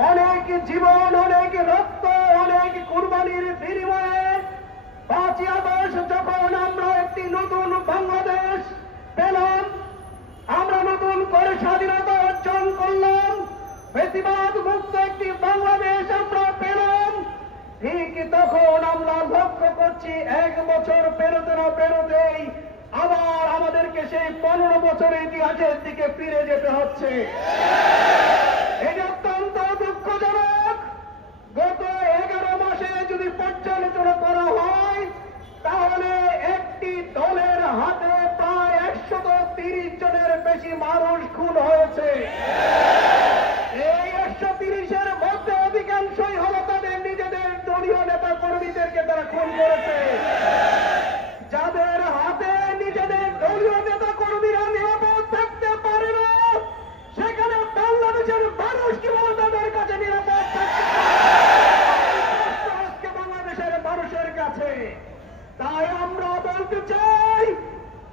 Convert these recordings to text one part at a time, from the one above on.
অনেক জীবন, অনেক রক্ত, অনেক কুরবানির বিনিময়ে 5ই আগস্ট যখন আমরা একটি নতুন বাংলাদেশ পেলাম, আমরা নতুন করে স্বাধীনতা অর্জন করলাম, ফ্যাসিবাদ মুক্ত একটি বাংলাদেশ আমরা পেলাম। ঠিক তখন আমরা লক্ষ্য করছি 1 বছর পেরোতে না পেরোতেই আবার আমাদেরকে সেই 15 বছরের ইতিহাসের দিকে ফিরে যেতে হচ্ছে। এটা অত্যন্ত দুঃখজনক। গত 11 মাসে যদি পর্যালোচনা করা হয় তাহলে একটি দলের হাতে প্রায় 130 জনের বেশি মানুষ খুন হয়েছে। এই 130-এর মধ্যে অধিকাংশই হলো তাদের নিজেদের দলীয় নেতা কর্মীদেরকে তারা খুন করেছে। যাদের হাতে নিজেদের দলীয় নেতা কর্মীরা নিরাপদ থাকতে পারে না, সেখানে বাংলাদেশের মানুষ কিভাবে তাদের কাছে নিরাপদ থাকতে আজকে বাংলাদেশের মানুষের কাছে। তাই আমরা বলতে চাই,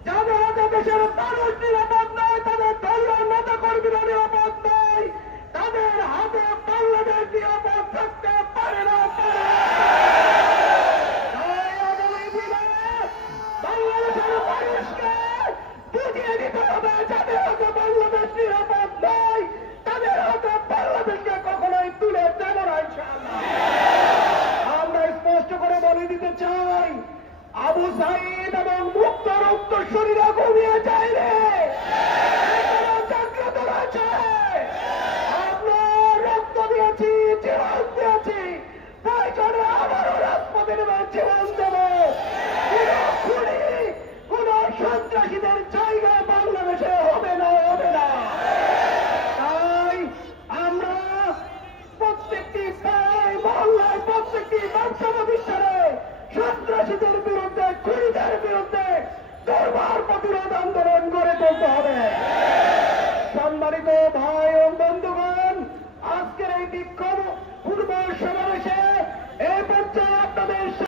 যাদের হাতে দেশের মানুষ নিরাপদ নয়, তাদের দলীয় নেতা কর্মীরা নিরাপদ নয়, তাদের হাতে বাংলাদেশ নিরাপদ থাকতে পারে না। বাংলাদেশের মানুষকে বুঝিয়ে দিতে হবে, যাদের হাতে বাংলাদেশ নিরাপদ নয়, তাদের হাতে বাংলাদেশকে কখনোই তুলে দেব না ইনশাআল্লাহ। আমরা স্পষ্ট করে বলে দিতে চাই, আবু সাঈদ এবং মুক্তার উত্তরসূরিরা ঘুমিয়ে যায় রে, জাগ্রত রয়েছে। আমরা রক্ত দিয়েছি, জীবন দিয়েছি, প্রয়োজনে আবারও রাজপথে নেমে জীবন দেব। কোন খুনি, কোন সন্ত্রাসীদের জায়গায় বাংলাদেশে হবে না, হবে না। তাই আমরা প্রত্যেকটি মহল্লায়, প্রত্যেকটি ব্যবসা প্রতিষ্ঠানে সন্ত্রাসীদের বিরুদ্ধে, খুনিদের বিরুদ্ধে দরবার প্রতিরোধ আন্দোলন গড়ে তুলতে হবে।